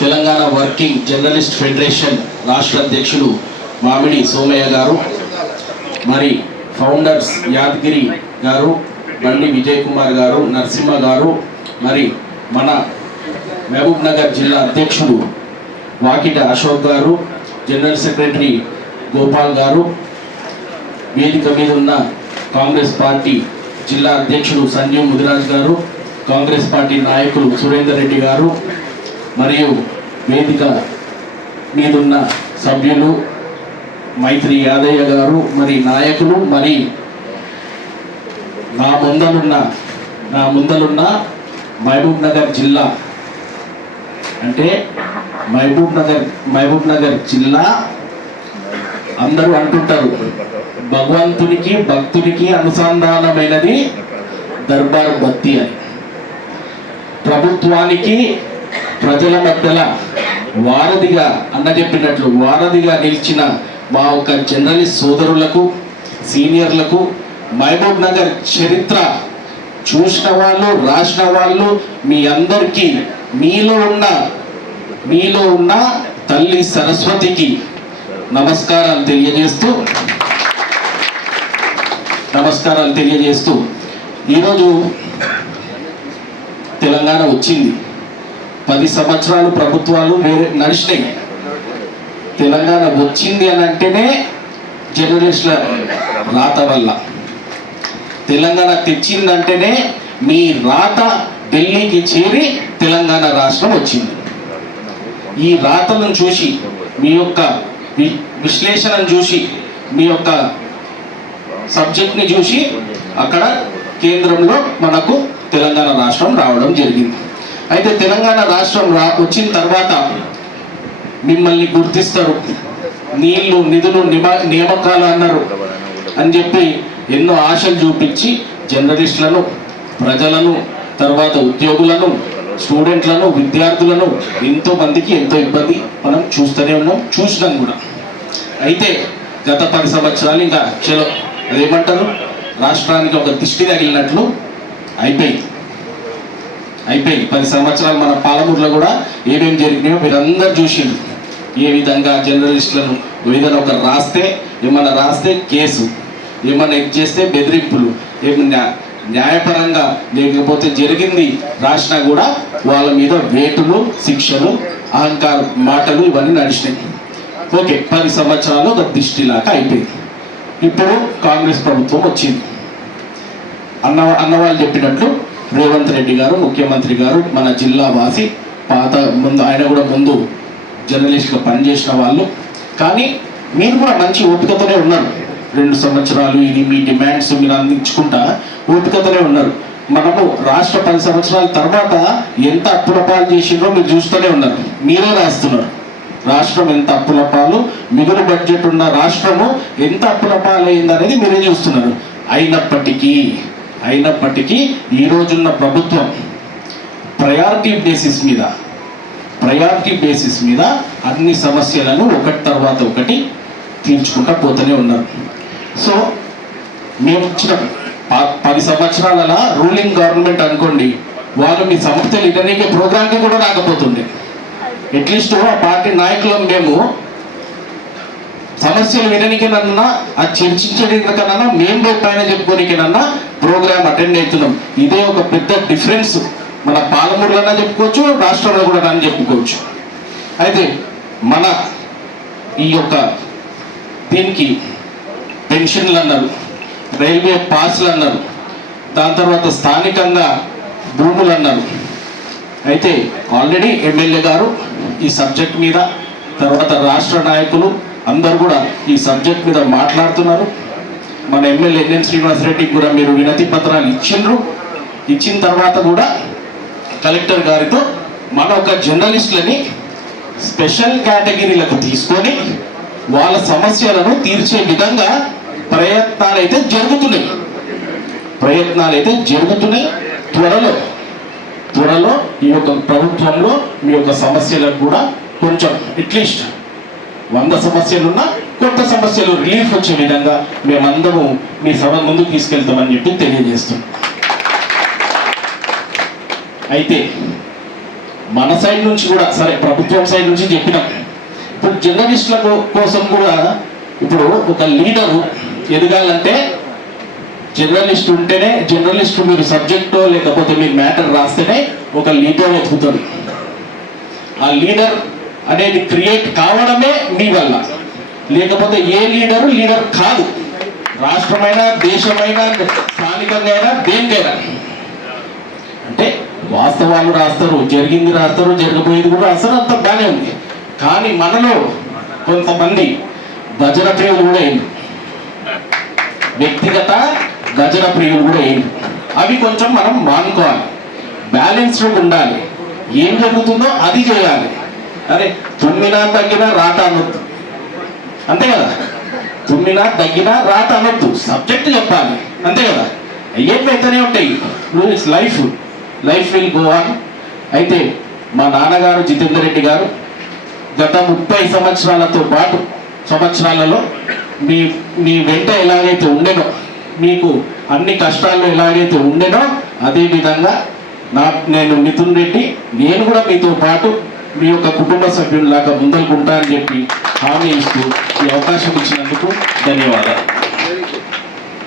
Telangana working journalist federation రాష్ట్ర అధ్యక్షులు మామిడి సోమయ్య గారు, మరి ఫౌండర్స్ యాదగిరి గారు, బండి విజయ్ కుమార్ గారు, నరసింహ గారు, మరి మన మహబూబ్ నగర్ జిల్లా అధ్యక్షుడు వాకిట అశోక్ గారు, జనరల్ సెక్రటరీ గోపాల్ గారు, వేదిక మీద ఉన్న కాంగ్రెస్ పార్టీ జిల్లా అధ్యక్షుడు సంజీవ్ ముదిరాజ్ గారు, కాంగ్రెస్ పార్టీ నాయకులు సురేందర్ రెడ్డి గారు, మరియు వేదిక మీదున్న సభ్యులు మైత్రి యాదయ్య గారు, మరి నాయకులు, మరి నా ముందలున్న మహబూబ్ నగర్ జిల్లా, అంటే మహబూబ్ నగర్ జిల్లా అందరూ అంటుంటారు భగవంతునికి భక్తునికి అనుసంధానమైనది దర్బార్ బత్తి అని. ప్రభుత్వానికి ప్రజల మధ్యల వారధిగా అన్న చెప్పినట్లు వారధిగా నిలిచిన మా ఒక జర్నలిస్ట్ సోదరులకు, సీనియర్లకు, మహబూబ్ నగర్ చరిత్ర చూసిన వాళ్ళు, రాసిన వాళ్ళు, మీ అందరికీ మీలో ఉన్న తల్లి సరస్వతికి నమస్కారాలు తెలియజేస్తూ ఈరోజు తెలంగాణ వచ్చింది. 10 సంవత్సరాలు ప్రభుత్వాలు వేరే నడిచినాయి. తెలంగాణ వచ్చింది అని అంటేనే జర్నలిస్టుల రాత వల్ల. తెలంగాణ తెచ్చిందంటేనే మీ రాత ఢిల్లీకి చేరి తెలంగాణ రాష్ట్రం వచ్చింది. ఈ రాతలను చూసి, మీ యొక్క విశ్లేషణను చూసి, మీ యొక్క సబ్జెక్ట్ని చూసి అక్కడ కేంద్రంలో మనకు తెలంగాణ రాష్ట్రం రావడం జరిగింది. అయితే తెలంగాణ రాష్ట్రం వచ్చిన తర్వాత మిమ్మల్ని గుర్తిస్తారు, నీళ్లు నిధులు నియామకాలు అన్నారు అని చెప్పి ఎన్నో ఆశలు చూపించి జర్నలిస్టులను, ప్రజలను, తర్వాత ఉద్యోగులను, స్టూడెంట్లను, విద్యార్థులను ఎంతో ఇబ్బంది మనం చూసినాం కూడా. అయితే గత 10 సంవత్సరాలు ఇంకా చలో అదేమంటారు, రాష్ట్రానికి ఒక దిష్టి తగిలినట్లు అయిపోయి 10 సంవత్సరాలు మన పాలమూరులో కూడా ఏమేమి జరిగినాయో మీరందరూ చూసిండ్రు. ఏ విధంగా జర్నలిస్టులను ఏమన్నా రాస్తే కేసు, ఏమన్నా చేస్తే బెదిరింపులు, ఏమన్నా న్యాయపరంగా లేకపోతే జరిగింది రాసినా కూడా వాళ్ళ మీద వేటులు, శిక్షలు, అహంకార మాటలు ఇవన్నీ నడిచినాయి. ఓకే, 10 సంవత్సరాలు ఒక దిష్టిలాగా అయిపోయింది. ఇప్పుడు కాంగ్రెస్ ప్రభుత్వం వచ్చింది. అన్నవాళ్ళు చెప్పినట్లు రేవంత్ రెడ్డి గారు, ముఖ్యమంత్రి గారు, మన జిల్లా వాసి, ఆయన కూడా ముందు జర్నలిస్ట్గా పనిచేసిన వాళ్ళు. కానీ మీరు కూడా మంచి ఓపికతోనే ఉన్నారు. 2 సంవత్సరాలు ఇది మీ డిమాండ్స్ మీరు అందించుకుంటా ఓపికతోనే ఉన్నారు. మనము రాష్ట్ర 10 సంవత్సరాల తర్వాత ఎంత అప్పులపాలు చేసిండ్రో మీరు చూస్తూనే ఉన్నారు. మీరే రాస్తున్నారు రాష్ట్రం ఎంత అప్పులపాలు, మిగులు బడ్జెట్ ఉన్న రాష్ట్రము ఎంత అప్పులపాలు అయింది అనేది మీరే చూస్తున్నారు. అయినప్పటికీ ఈ రోజున్న ప్రభుత్వం ప్రయారిటీ బేసిస్ మీద అన్ని సమస్యలను ఒకటి తర్వాత ఒకటి తీర్చుకుంటా పోతూనే ఉన్నారు. సో మేము ఇచ్చిన 10 సంవత్సరాల రూలింగ్ గవర్నమెంట్ అనుకోండి, వాళ్ళు మీ సమస్యలు ఇటనీకే ప్రోగ్రామ్కి కూడా రాకపోతుండే. అట్లీస్ట్ ఆ పార్టీ నాయకులం మేము సమస్యలు వినడానికేనన్నా, అది చర్చించడానికన్నా, మేము పోయి పైన చెప్పుకోనికేనన్నా ప్రోగ్రామ్ అటెండ్ అవుతున్నాం. ఇదే ఒక పెద్ద డిఫరెన్స్. మన పాలమూరులన్నా చెప్పుకోవచ్చు, రాష్ట్రంలో కూడా అని చెప్పుకోవచ్చు. అయితే మన ఈ యొక్క దీనికి పెన్షన్లు అన్నారు, రైల్వే పాస్లు అన్నారు, దాని తర్వాత స్థానికంగా భూములు అన్నారు. అయితే ఆల్రెడీ ఎమ్మెల్యే గారు ఈ సబ్జెక్ట్ మీద, తర్వాత రాష్ట్ర నాయకులు అందరూ కూడా ఈ సబ్జెక్ట్ మీద మాట్లాడుతున్నారు. మన ఎమ్మెల్యే ఎన్ఎన్ శ్రీనివాసరెడ్డికి కూడా మీరు వినతి పత్రాలు ఇచ్చిన తర్వాత కూడా కలెక్టర్ గారితో మన ఒక జర్నలిస్టులని స్పెషల్ కేటగిరీలకు తీసుకొని వాళ్ళ సమస్యలను తీర్చే విధంగా ప్రయత్నాలు అయితే జరుగుతున్నాయి. త్వరలో ఈ యొక్క ప్రభుత్వంలో మీ యొక్క సమస్యలకు కూడా కొంచెం అట్లీస్ట్ 100 సమస్యలున్నా కొత్త సమస్యలు రిలీఫ్ వచ్చే విధంగా మేమందరూ మీ సభ ముందుకు తీసుకెళ్తామని చెప్పి తెలియజేస్తున్నాం. అయితే మన సైడ్ నుంచి కూడా సరే, ప్రభుత్వం సైడ్ నుంచి చెప్పినాం. ఇప్పుడు జర్నలిస్టుల కోసం కూడా ఇప్పుడు ఒక లీడరు ఎదగాలంటే జర్నలిస్ట్ ఉంటేనే, జర్నలిస్ట్ మీరు సబ్జెక్టో లేకపోతే మీరు మ్యాటర్ రాస్తేనే ఒక లీడర్ ఎదుగుతాడు. ఆ లీడర్ అనేది క్రియేట్ కావడమే మీ వల్ల, లేకపోతే ఏ లీడర్ కాదు. రాష్ట్రమైనా, దేశమైనా, స్థానికంగా అయినా, దేనికైనా. అంటే వాస్తవాలు రాస్తారు, జరిగింది రాస్తారు, జరగబోయేది కూడా రాస్తారు, అంత బాగానే ఉంది. కానీ మనలో కొంతమంది భజన ప్రియులు కూడా అయింది, వ్యక్తిగత భజన ప్రియులు కూడా అయింది. అవి కొంచెం మనం మానుకోవాలి, బ్యాలెన్స్డ్ ఉండాలి. ఏం జరుగుతుందో అది చేయాలి. అరే తుమ్మినా తగ్గినా రాట అనొద్దు, అంతే కదా. తుమ్మినా తగ్గినా రాట అనొద్దు, సబ్జెక్ట్ చెప్పాలి, అంతే కదా. ఏం అయితేనే ఉంటాయి, లైఫ్ విల్ గో ఆన్. అయితే మా నాన్నగారు జితేందర్ రెడ్డి గారు గత 30 సంవత్సరాలలో మీ వెంట ఎలాగైతే ఉండేనో, మీకు అన్ని కష్టాల్లో ఎలాగైతే ఉండేనో, అదే విధంగా నేను మిథున్ రెడ్డి, నేను కూడా మీతో పాటు మీ యొక్క కుటుంబ సభ్యుల్లాగా ముందలుకుంటా అని చెప్పి హామీ ఇస్తూ ఈ అవకాశం ఇచ్చినందుకు ధన్యవాదాలు.